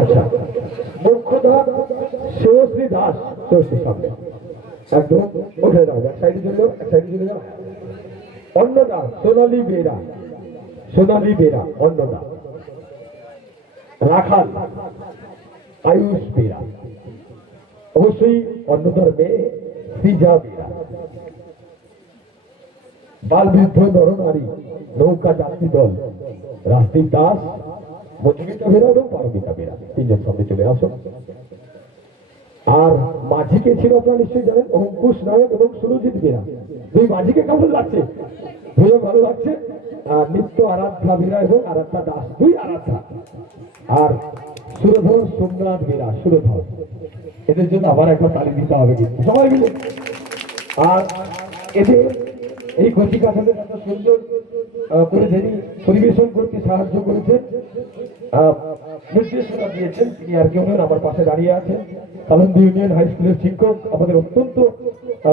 আচ্ছা, মুখ্যধা শিবশ্রী দাস শিবশ্রীর সামনে একদম উঠে যাও, এক সাইডে চলে যাও, এক সাইডে চলে যাও। অন্নদা সোনালী বেরা, সোনালী বেরা অন্নদা। রাখাল আয়ুষ বেরা, অবশ্যই অন্নদার মেয়ে সৃজা বেরা। বাল বৃদ্ধ নরনারী নৌকা যাত্রী দল রাস্তিক দাস, মধুমিতা বেরা এবং পারমিতা বেরা, তিনজন সামনে চলে আসো। আর মাঝিকে ছিল আপনারা নিশ্চয়ই জানেন, অঙ্কুশ নায়ক এবং সুরজিৎ বেরা। দুই মাঝিকে কেমন লাগছে? ভীষণ ভালো লাগছে। নিত্য আরাধ্যা বেরা এবং আরাধ্যা দাস, দুই আরাধ্যা। আর সুরধর সোমনাথ বেরা, সুরধর। এদের জন্য আবার একবার তালি দিতে হবে কিন্তু সবাই মিলে। আর এদের এই কচি কাঠাদের এত সুন্দর করে যিনি পরিবেশন করতে সাহায্য করেছেন, নির্দেশনা দিয়েছেন, তিনি আর কেউ নন, আমার পাশে দাঁড়িয়ে আছেন কালন্দি ইউনিয়ন হাই স্কুলের শিক্ষক, আমাদের অত্যন্ত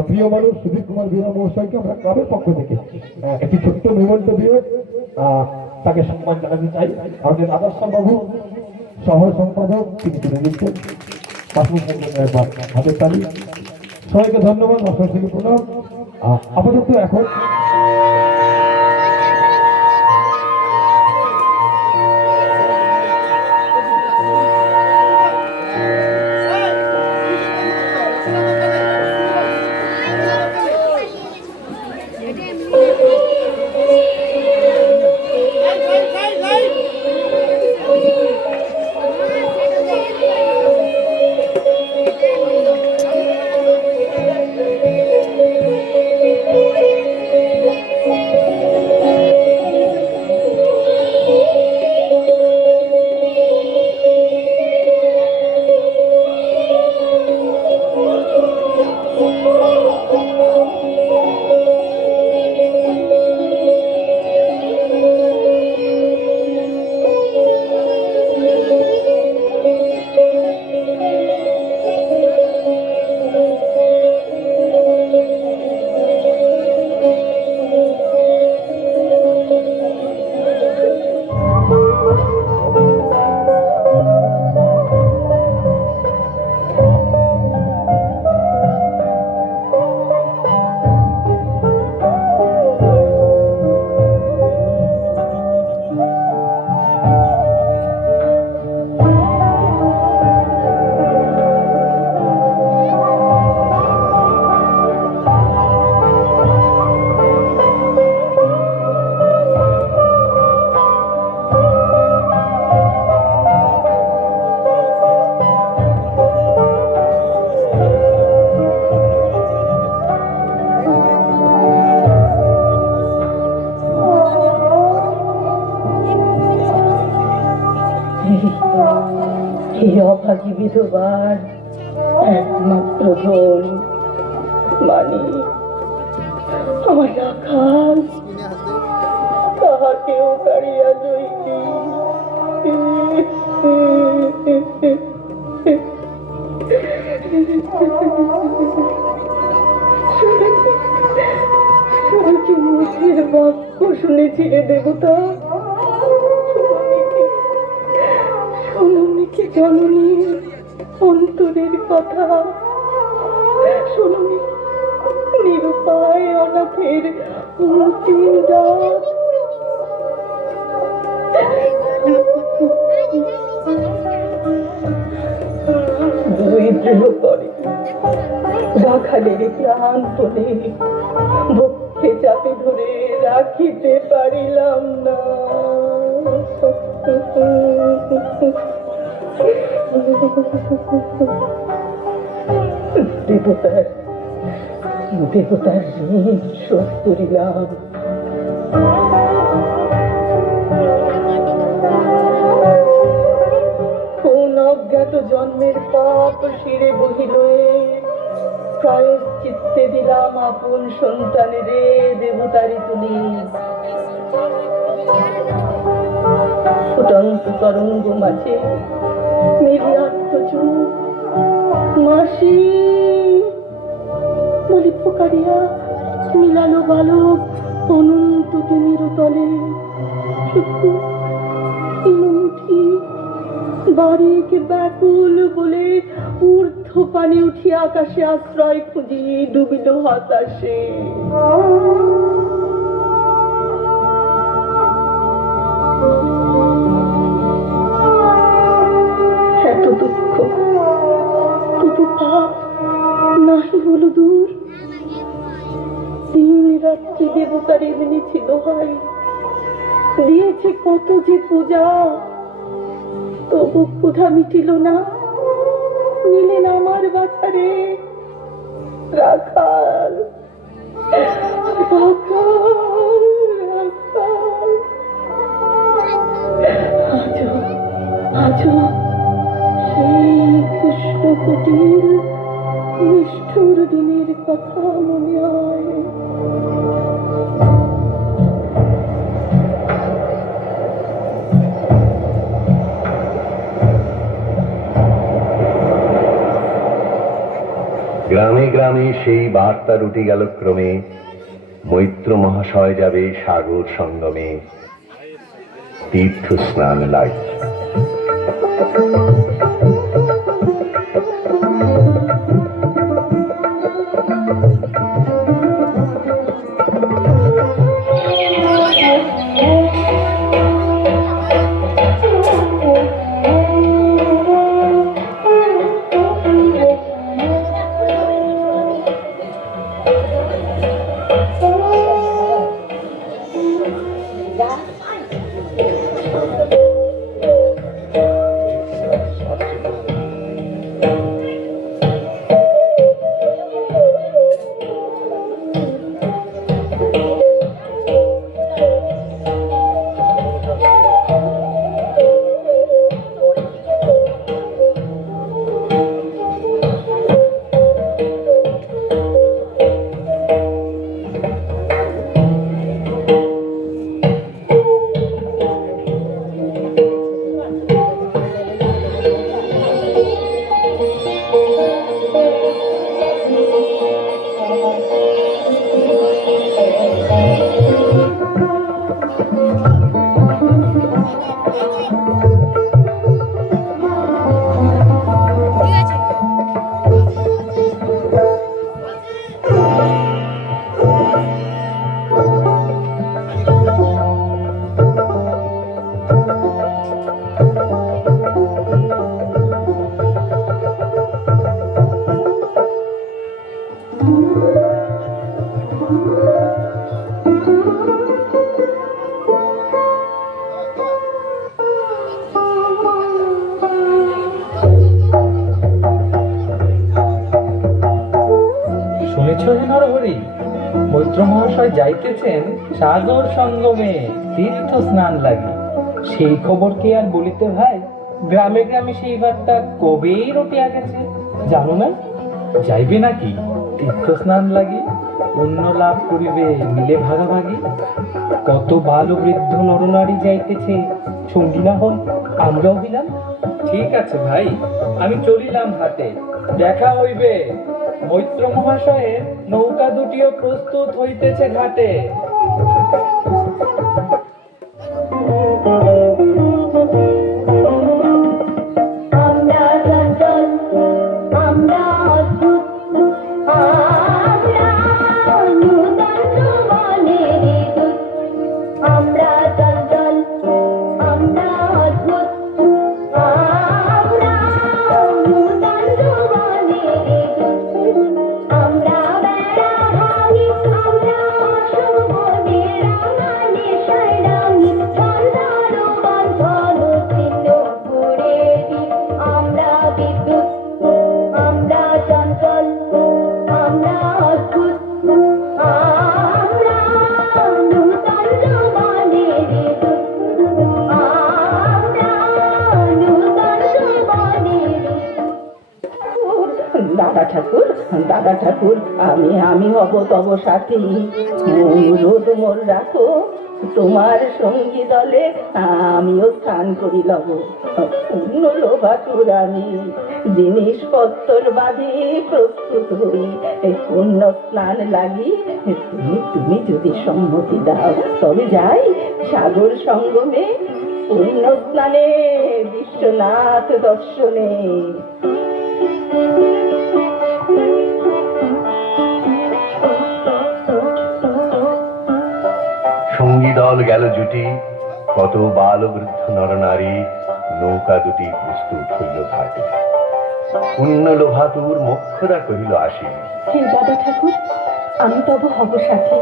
প্রিয় মানুষ সুধীর কুমার বেরা মহাশয়কে আমরা ক্লাবের পক্ষ থেকে একটি ছোট্ট মেমন্টো দিয়ে তাকে সম্মান জানাতে চাই। আমাদের আদর্শ বাবু সহ সম্পাদক, তিনি তুলে দিচ্ছেন হাতের তালি। সবাইকে ধন্যবাদ, মাস্টার থেকে প্রণাম। আপাতত এখন অভাগী বিধবার একমাত্র ধন মানে আমার রাখাল, তাহাকেও কাড়িয়া লইলি। মুখের বাক্য শুনেছিলে দেবতা, শোনোনি জননী অন্তরের কথা, শোনোনি নিরুপায় অনাথের অন্তিম ডাক। দুই দৃঢ় করে রাখালের প্রাণ তোলে বক্ষে চাপে ধরে রাখিতে পারিলাম না। দেবতার দেবতার ঋণ শোধ করিলাম। কোন অজ্ঞাত জন্মের পাপ শিরে বহিল, প্রায়শ্চিত্তে দিলাম আপন সন্তানের দেবতারি তুলি। ফুটন্ত তরঙ্গ মাঝে মেরি আত্মচুপ মাসি বলি পোকারিয়া মিলালো বালক অনন্ত তিমির তলে। শুধু বারিক ব্যাকুল বলে ঊর্ধ্ব পানে উঠিয়া আকাশে আশ্রয় খুঁজি ডুবিল হতাশে। এত দুঃখ তবু পাপ নাহি হলো দূর। দিন রাত্রি দেবতার এমনি ছিল ভাই, দিয়েছে কত যে পূজা, তবু ক্ষুধা মিটিল না। নিলেন আমার বাছারে রাখাল, রাখাল, রাখাল। আজও আজও সেই কৃষ্ণকুটির নিষ্ঠুর দিনের কথা মনে হয়। গ্রামে গ্রামে সেই বার্তা রুটি গেল ক্রমে, মৈত্র মহাশয় যাবে সাগর সঙ্গমে, তীর্থ স্নান লাগে। মৈত্র মহাশয় যাইতেছেন সাগর সঙ্গমে তীর্থ স্নান লাগি। সেই খবর কি আর বলিতে ভাই? গ্রামে গ্রামে সেই বার্তা কবেই রটিয়া গেছে, জানো না? যাইবে নাকি তীর্থ স্নান লাগি? পুণ্য লাভ করিবে মিলে ভাগাভাগি। কত বাল বৃদ্ধ নরনারী যাইতেছে, সঙ্গী না হয় আমরাও দিলাম। ঠিক আছে ভাই, আমি চলিলাম হাটে, দেখা হইবে। মৈত্র মহাশয়ের নৌকা দুটিও প্রস্তুত হইতেছে ঘাটে। দাদা ঠাকুর, আমি হব তব সাথী, অনুরোধ মোর রাখো, তোমার সঙ্গী দলে আমিও স্থান করি লব। পূর্ণ লোভাতুর আমি, জিনিসপত্র বাঁধি প্রস্তুত হই, পূর্ণ স্নান লাগি। তুমি যদি সম্মতি দাও তবে যাই সাগর সঙ্গমে পুণ্য স্নানে বিশ্বনাথ দর্শনে। সঙ্গী দল গেল জুটি, কত বাল বৃদ্ধ নরনারী, নৌকা দুটি প্রস্তুত হইল ঘাটে। পুণ্য লোভাতুর মোক্ষদা কহিল আসি। হে দাদা ঠাকুর, আমি তব হব সাথে।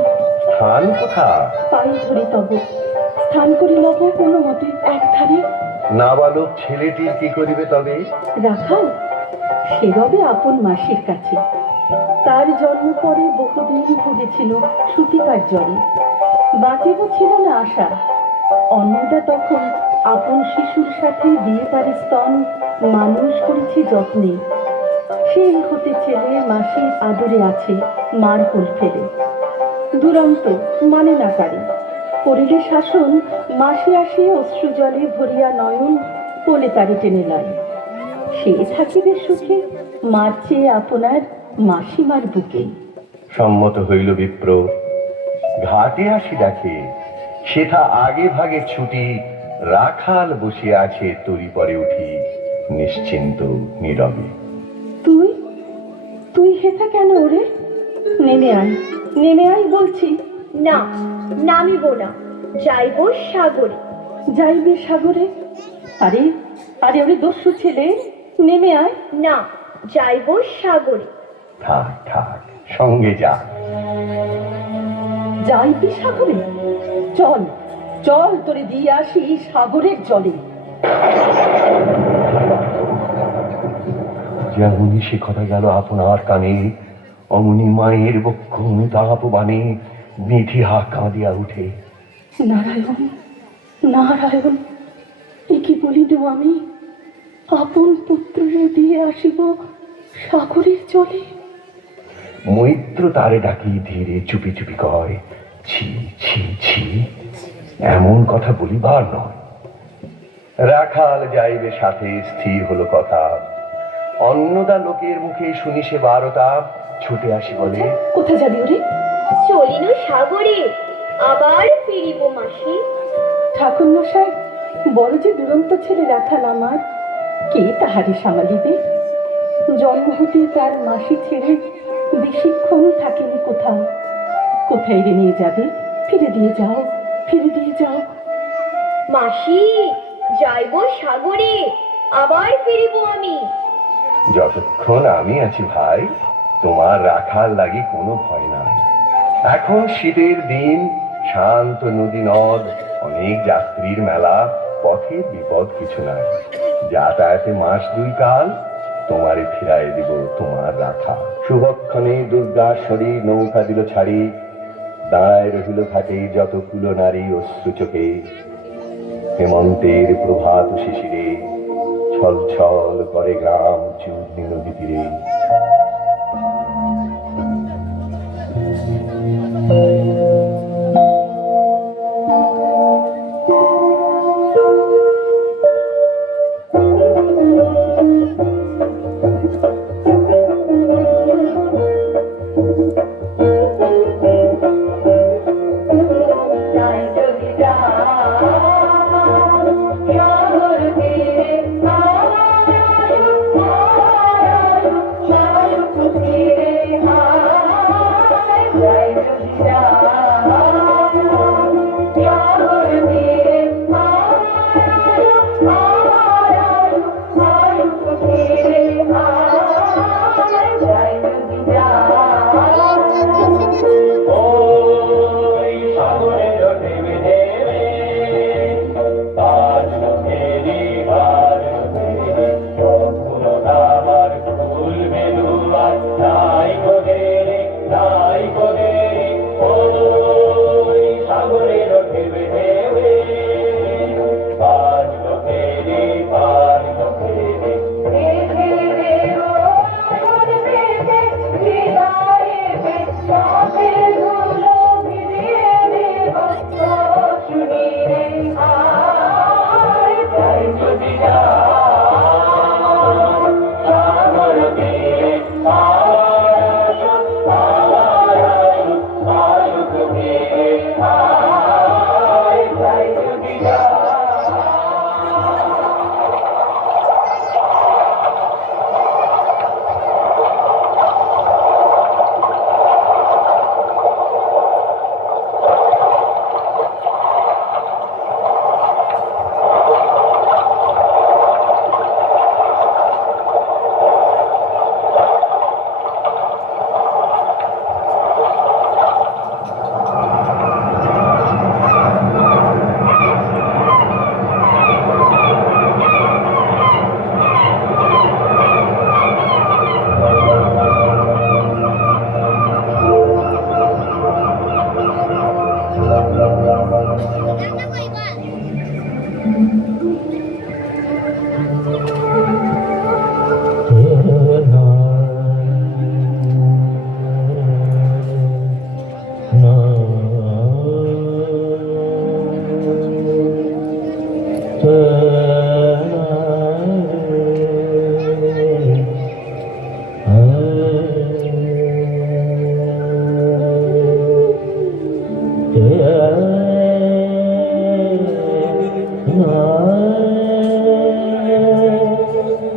স্থান কোথা? পাই ধরি তব, স্থান করি লব কোনো মতে এক ধারে। নাবালক ছেলেটির কি করিবে তবে? রাখাল সে রবে আপন মাসির কাছে। তার জন্ম পরে বহুদিন ভুগেছিল সুতিকার জ্বরে, বাঁচিব ছিল না আশা। অন্নদা তখন আপন শিশুর সাথে দিয়ে তার স্তন মানুষ করেছি যত্নে। সেই হতে ছেলে মাসির আদরে আছে মার কোল ফেলে। দুরন্ত মানে না কারে, করিলে শাসন মাসে আসে অশ্রু জলে ভরিয়া নয়ন, কোলে তারে টেনে লয়। সে থাকিবে সুখে মার চেয়ে আপনার মাসিমার বুকে। সম্মত হইল বিপ্র, ঘাটে আসি দেখে সেথা আগে ভাগে ছুটি। রাখাল বসিয়া আছে তরি পরে উঠি, নিশ্চিন্ত নীরবে। তুই তুই হেথা কেন ওরে? নেমে আয়, নেমে আয় বলছি। না, নামিব না, যাইব সাগরে। যাইবে সাগরে? আরে আরে ওরে দস্যু ছেলে, নেমে আয়। না, যাইব সাগরে। থাক থাক, সঙ্গে যা। যাইবি সাগরে? চল চল, তোরে দিয়ে আসি সাগরের জলে। যেমনি সে কথা গেল আপনার কানে, অমনি মায়ের বক্ষ অনুতাপ বাণে নিধি হা কাঁদিয়া উঠে। নারায়ণ নারায়ণ, এ কি বলিল আমি? আপন পুত্ররে দিয়ে আসিব সাগরের জলে। মৈত্র তারে ডাকি ধীরে চুপি চুপি কয়, ছি ছি ছি, এমন কথা বলিবার নয়। রাখাল যাইবে সাথে, স্থির হলো কথা। অন্নদা লোকের মুখে শুনি সে বারতা, ছুটে আসি বলে। কোথায় যাবি ওরে? চলিনু সাগরে, আবার ফিরিব মাসি। ঠাকুর মশাই, বড় যে দুরন্ত ছেলে রাখাল আমার, কে তাহারে সামালিবে? জন্ম হতে তার মাসি ছেড়ে বেশিক্ষণ থাকেনি কোথাও। কোথায় রে নিয়ে যাবে? ফিরে দিয়ে যাও, ফিরে দিয়ে যাও। মাসি, যাইব সাগরে, আবার ফিরিব আমি। যতক্ষণ আমি আছি ভাই, তোমার রাখার লাগি কোনো ভয় নাই। এখন শীতের দিন, শান্ত নদী নদ, অনেক যাত্রীর মেলা, পথে বিপদ কিছু নাই। যাতায়াতে মাস দুই কাল, তোমারে ফিরাই দিব তোমার রাখা। শুভক্ষণে দুর্গা শরীর নৌকা দিল ছাড়ি, দাঁড়ায় রহিল ঘাটে যত কুলো নারী অশ্রু চোখে। হেমন্তের প্রভাত শিশিরে ছল ছল করে গ্রাম চূর্ণী নদী তীরে।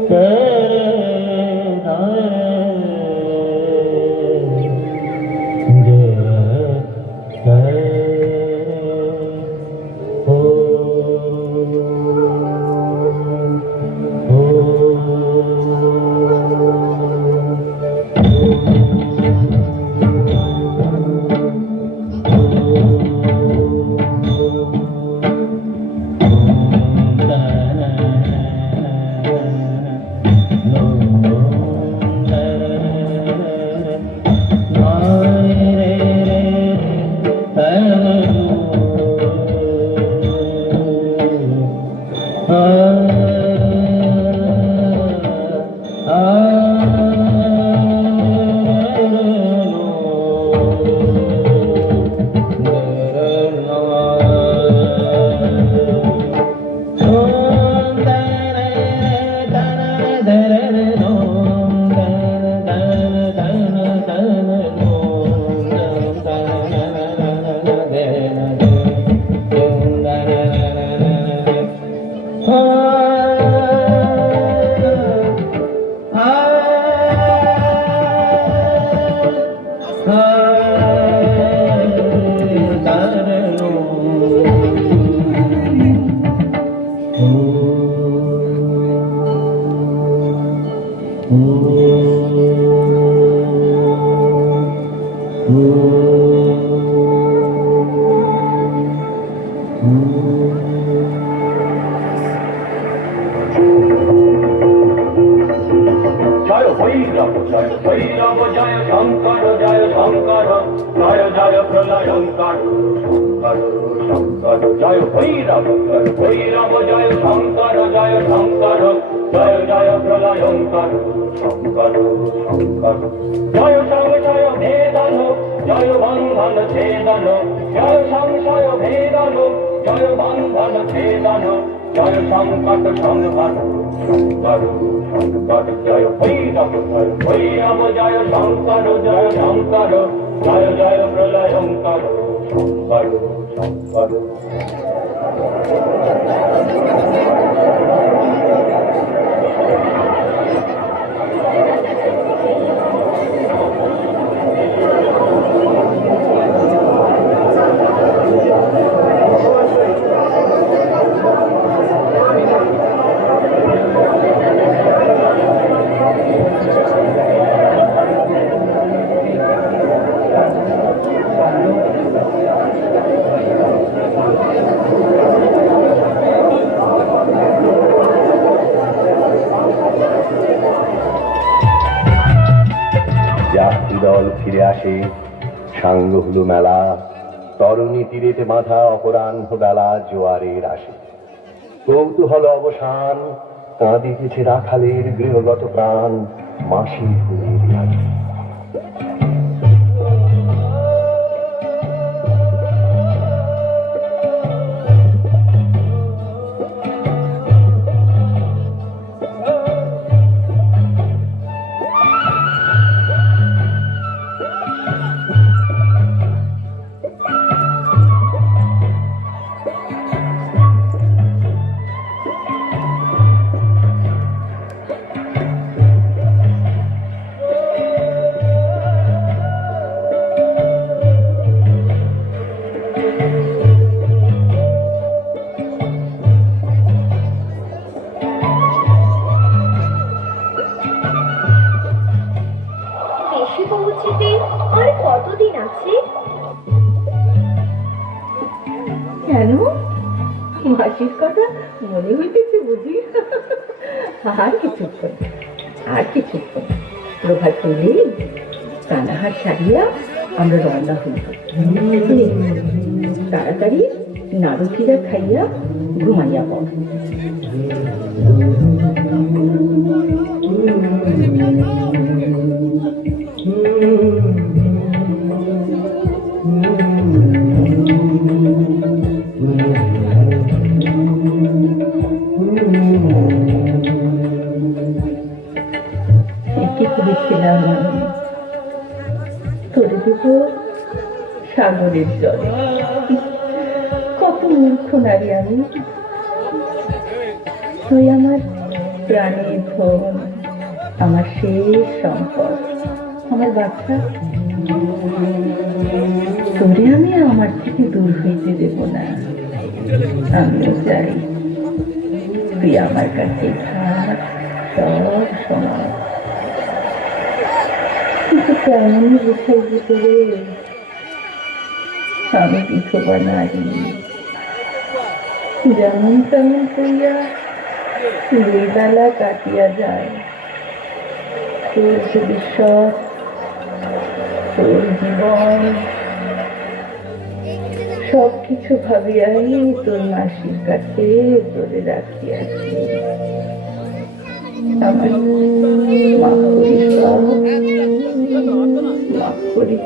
জয় ভৈরব জয় ভৈরব জয় শঙ্কর জয় জয় প্রলয়ঙ্কর শঙ্কর শঙ্কর জয় ভৈরব জয় শঙ্কর জয় জয় প্রলয়ঙ্কর শঙ্কর শঙ্কর জয় সংশয় ভেদন জয় বন্ধন ছেদন জয় সংশয় ভেদন জয় বন্ধন ছেদন জয় সংকট সংঘাত শঙ্কর শঙ্কর জয় ভৈরব জয় শঙ্কর জয় প্রলয়ঙ্কর শঙ্কর শঙ্কর যাত্রীদল ফিরে আসে, সাঙ্গ হলো মেলা, তরুণী তীরেতে বাঁধা অপরাহ্ন বেলা জোয়ারের আসে। কৌতূহল অবসান, কাঁদিতেছে রাখালের গৃহগত প্রাণ, মাসি ফুলের লাগে। দেশে পৌঁছিতে আর কতদিন আছে? কেন মাসির কথা মনে হইতেছে বুঝি? আর কিছুক্ষণ প্রভাত হইলে কানাহার সারিয়া আমরা রওনা হইব। তাড়াতাড়ি নাড়ুখিরা খাইয়া ঘুমাইয়া পড়। কি করেছিলাম আমি তোরে দেব সাগরের জলে। কত মূর্খ নারী আমি, তুই আমার প্রাণের ধন, আমার শেষ সম্পদ, আমার বাচ্চা। তোরে আমি আমার থেকে দূর হইতে দেব না। আমিও চাই তুই আমার কাছে থাক সব সময়। কিন্তু কেমন বুঝাই ভিতরে আমি বিধবা নারী, যেমন তেমন করিয়া দুই বেলা কাটিয়া যায়। তোর ভবিষ্যৎ, তোর জীবন সবকিছু ভাবিয়াই তোর মাসির কাছে তোরে রাখিয়াছি। আমার মাফ করিস বাবা, মাফ করিস।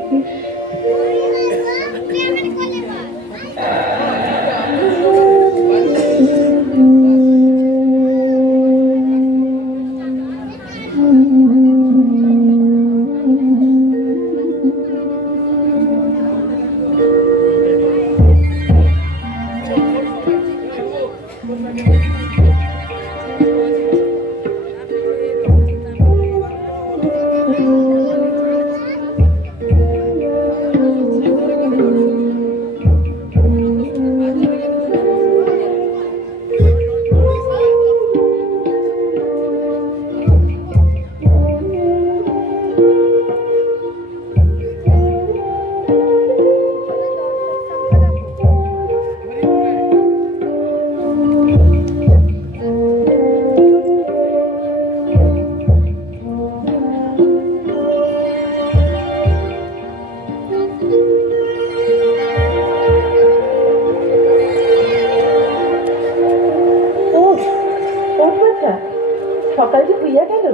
সকাল যে হইয়া গেল,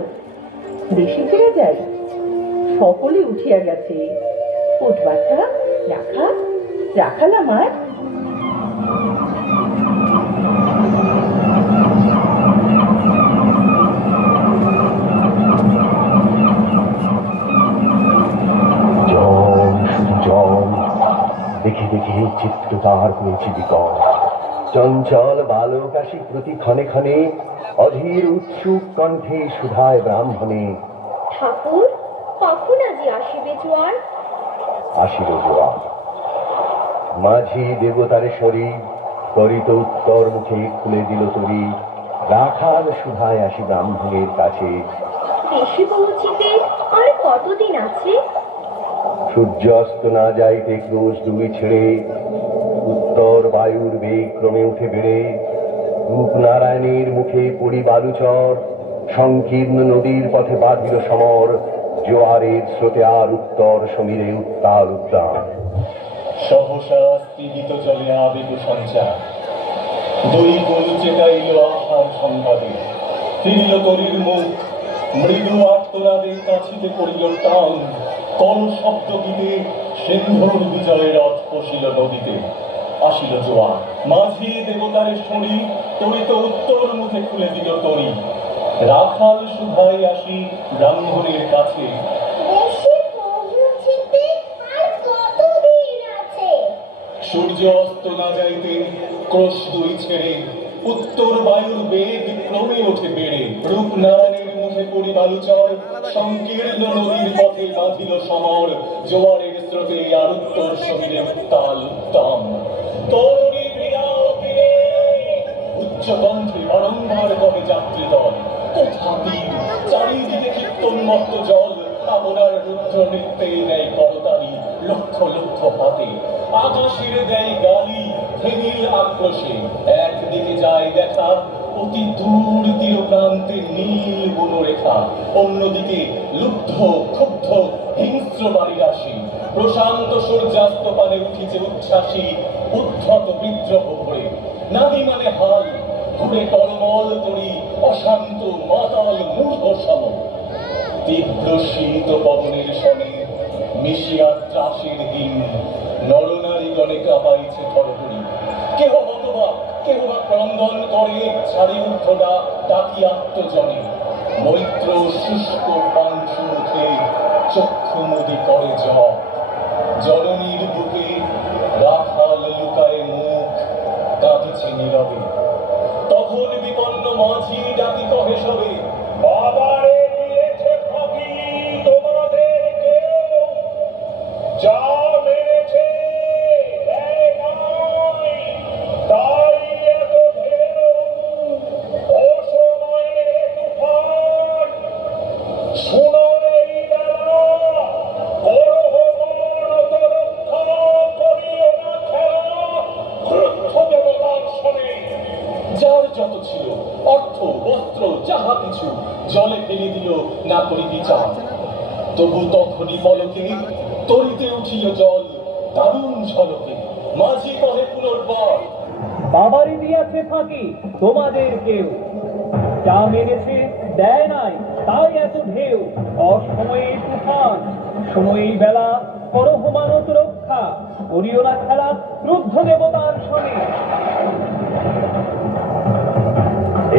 দেশে ফিরে যাই। সকলে উঠিয়া গেছে। ওঠ বাছা, রাখাল আমার। জল দেখে দেখে চিত্ত তার হয়েছে বিকল। চঞ্চল বালক আসি প্রতি ক্ষণে ক্ষণে, অধীর উৎসুক কণ্ঠে সুধায় ব্রাহ্মণে। ঠাকুর, কখন আজি আসিবে জোয়ার? আসিল জোয়ার। মাঝি দেবতারে শরীর করিত উত্তর মুখে খুলে দিল তরি। রাখাল সুধায় আসি ব্রাহ্মণের কাছে। দেশে পৌঁছিতে আর কতদিন আছে? সূর্যাস্ত না যাইতে ক্রোশ দুই ছেড়ে, উত্তর বায়ুর বেগ ক্রমে উঠে বেড়ে। রূপনারায়ণের মুখে পড়ি বালুচর, সংকীর্ণ নদীর পথে বাঁধিল সমর। জোয়ারের স্রোতে আর উত্তর সমীরে উত্তাল উদ্যান। সহসা স্তিমিত চলে আবেগ সঞ্চার, দুই গরু চেটাইল আহার সংবাদে। ফিরিল তরির মুখ, মৃদু আর্তনাদে কাছিতে পড়িল টান। কল শব্দ গীতে সিন্ধুর বিজয় রথ পশিল নদীতে। আসিল জোয়ার, মাঝি দেবতারে শরী তরিত উত্তর মুখে খুলে দিল তরি। রাখাল সুধাই আসি ব্রাহ্মণের কাছে। সূর্য অস্ত না যাইতে ক্রোশ দুই ছেড়ে, উত্তর বায়ুর বেগ ক্রমে ওঠে বেড়ে। রূপনারায়ণের মুখে পড়ি বালুচর, সংকীর্ণ নদীর পথে বাঁধিল সমর। জোয়ারের স্রোতে আর উত্তর সমীরে উত্তাল উত্তম। তরুণী ক্রীড়াও তীরে, উচ্চ কণ্ঠে বারংবার কবে যাত্রী দল। কোথা তীর, চারিদিকে কীর্তনমত্ত জল। আপনার রুদ্র নৃত্যে নেয় করতালি, লক্ষ লক্ষ হাতে। আকাশের দেয় গালি, থেমিল আক্রোশে। একদিকে যায় দেখা অতি দূর তীর প্রান্তে নীল বনরেখা। অন্যদিকে লুব্ধ ক্ষুব্ধ হিংস্র বাড়ির আসি। প্রশান্ত সূর্যাস্ত পানে উঠিছে উচ্ছ্বাসী, উদ্ধত বিদ্রোহ করে। নারী মানে হাল, ঘুরে টলমল করি অশান্ত মাতাল মূর্খ সম। তীব্র শীত পবনের সনে মিশিয়া ত্রাসের দিন। নরনারীগণে কাঁপাইছে থরহরি। কেহ হতবাক, কেহ বা ক্রন্দন করে। ছাড়ি ঊর্ধ্বটা ডাকি আত্মজনে। মৈত্র শুষ্ক পাংশু মুখে চক্ষু মুদি করে জপ। জননীর বুকে রাখাল লুকায় মুখ, কাঁদিছে নীরবে। তখন বিপন্ন মাঝি ডাকি কহে সবে, সোনার এই বেলা, করহমানত রক্ষা করিও না খেলা, ক্রুদ্ধ দেবতার শোনে। যার যত ছিল অর্থ বস্ত্র যাহা কিছু জলে ফেলে দিল না করি বিচার। তবু তখনই পলকে তরিতে উঠিল জল দারুণ ঝলকে। মাঝি কহে পুনর্বার, বাবারই দিয়াছে ফাঁকি তোমাদের কেউ, যা মেরেছে দেয় নাই তাই এত ঢেউ। অসময়ে তুফান সময়েই বেলা, করো হোমানত রক্ষা করিও না খেলা, ক্রুদ্ধ দেবতার শোনে।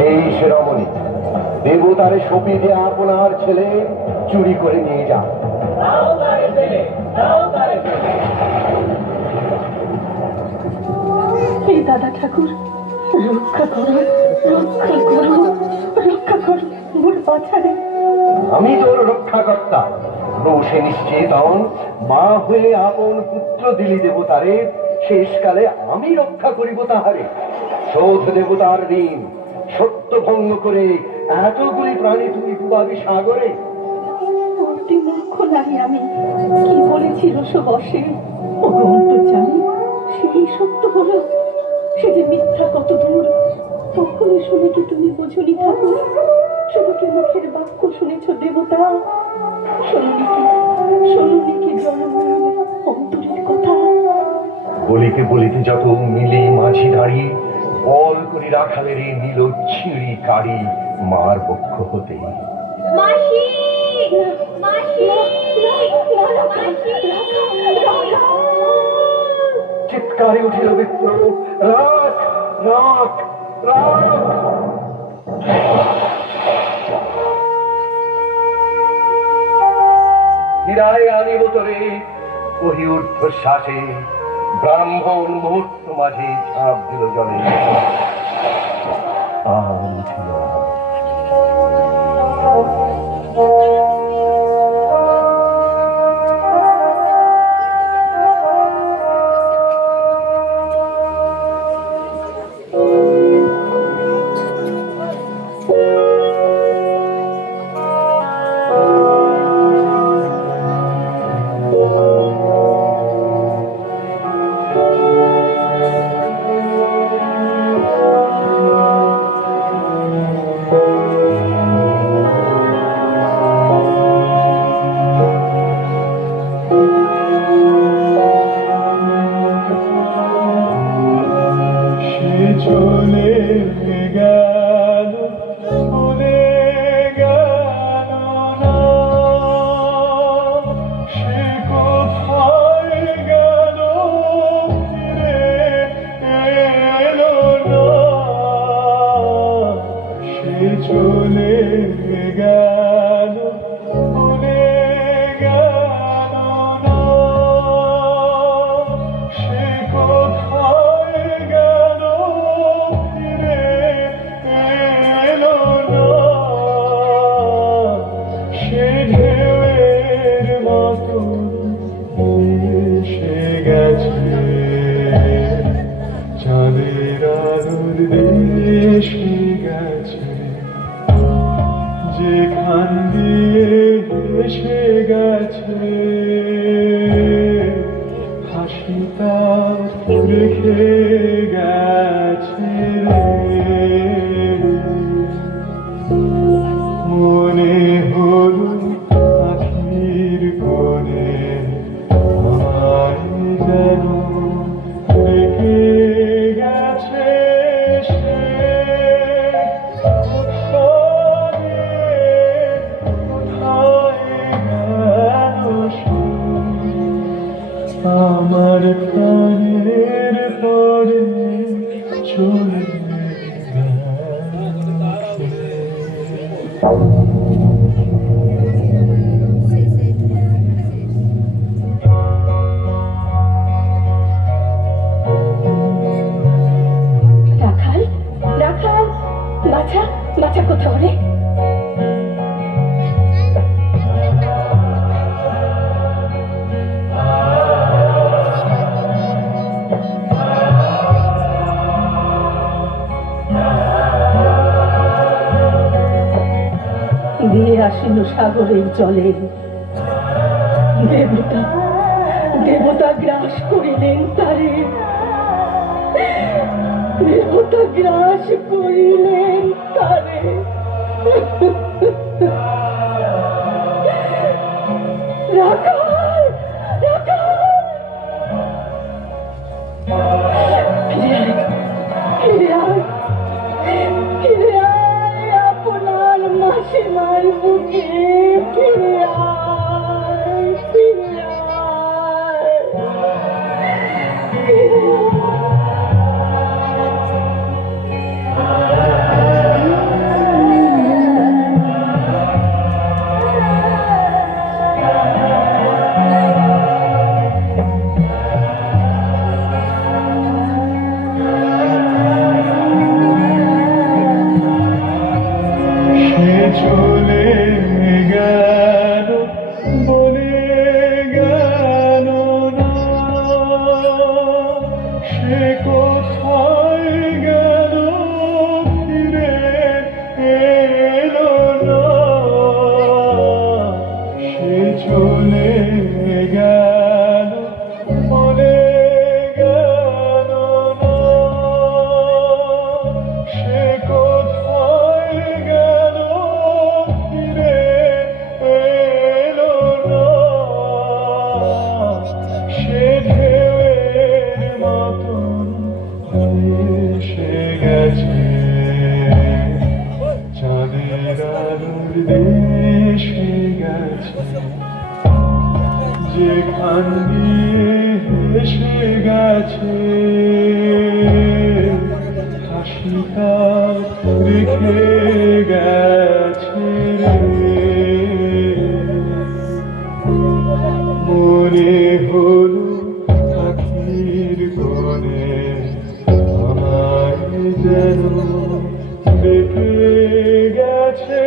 এই সে রমণী, দেবতারে সপি দিয়ে আপনার ছেলে চুরি করে নিয়ে যা। দাও তারে ফেলে, দাও তারে ফেলে। হে দাদা ঠাকুর, রক্ষা করো, রক্ষা করো, রক্ষা করো মোর বাছারে। আমি তোর রক্ষাকর্তা, রোষে নিশ্চেতন মা হয়ে আপন পুত্র দিলি দেবতারে, শেষকালে আমি রক্ষা করিব তাহারে। শোধ দেবতার ঋণ, সত্য ভঙ্গ করে এতগুলি প্রাণী তুমি ডুবাবি সাগরে। অতি মূর্খ নারী আমি, কি বলেছিল বসে। অগন্ত জানি সেই সত্য হলো, সে যে মিথ্যা কত দূর। তখনই শুনে কি তুমি বোঝনি ঠাকুর? শুধু কি মুখের বাক্য শুনেছ দেবতা? শোনি কি জন্ম অন্তরের কথা? বলিতে বলিতে যত মিলে মাঝি দাঁড়ি, বল করি রাখালের নিল ছিঁড়ি কাড়ি মার পক্ষ হতে। মাসি মাসি চিৎকারে উঠিল বিপ্র, রাখ রাখ রাখ। হীরায় আনিব তোরে কহি ঊর্ধ্বশ্বাসে, ব্রাহ্মণ মুহূর্ত মাঝে ঝাঁপ দিল জলে। আর উঠিল না। চলে গেল, চলে গেল না, সে কোথায় গেল ফিরে এলো না। সে চলে গেল, চলে গেল না, সে কোথায় গেল ফিরে এলো না। সে ঢেউয়ের মতো এসে গেছে, চাঁদের আলোর দেশে গেছে, যেখান দিয়ে এসে গেছে হাসিটা রেখে গেছে রে। মনে হলো আখির কোণে আমায় যেন রেখে গেছে সে। কোথায় দিয়ে আসিল সাগরের জলে। দেবতা দেবতা গ্রাস করিলেন তারে, দেবতা গ্রাস করিলেন তারে। রাখাল, রাখাল! ফিরে আয়, ফিরে আয় আপনার মাসিমার বুকে, ফিরে আয়, ফিরে আয়, ফিরে আয়। সে চলে গেল বলে গেল না, সে কোথায় গেল ফিরে এলো না। সে চলে গেল বলে গেল না, সে কোথায় গেল ফিরে এলো না। সে ঢেউয়ের মতন এসে গেছে, চাঁদের আলোর দেশে গেছে, যেখান দিয়ে এসে গেছে হাসিটা রেখে গেছে রে। মনে হলো পাখির কোণে আমায় যেন ডেকে গেছে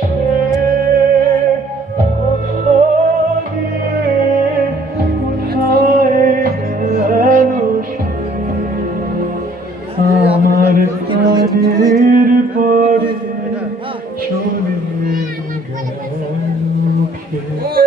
সে, আমার কানের পরে চলে গেল।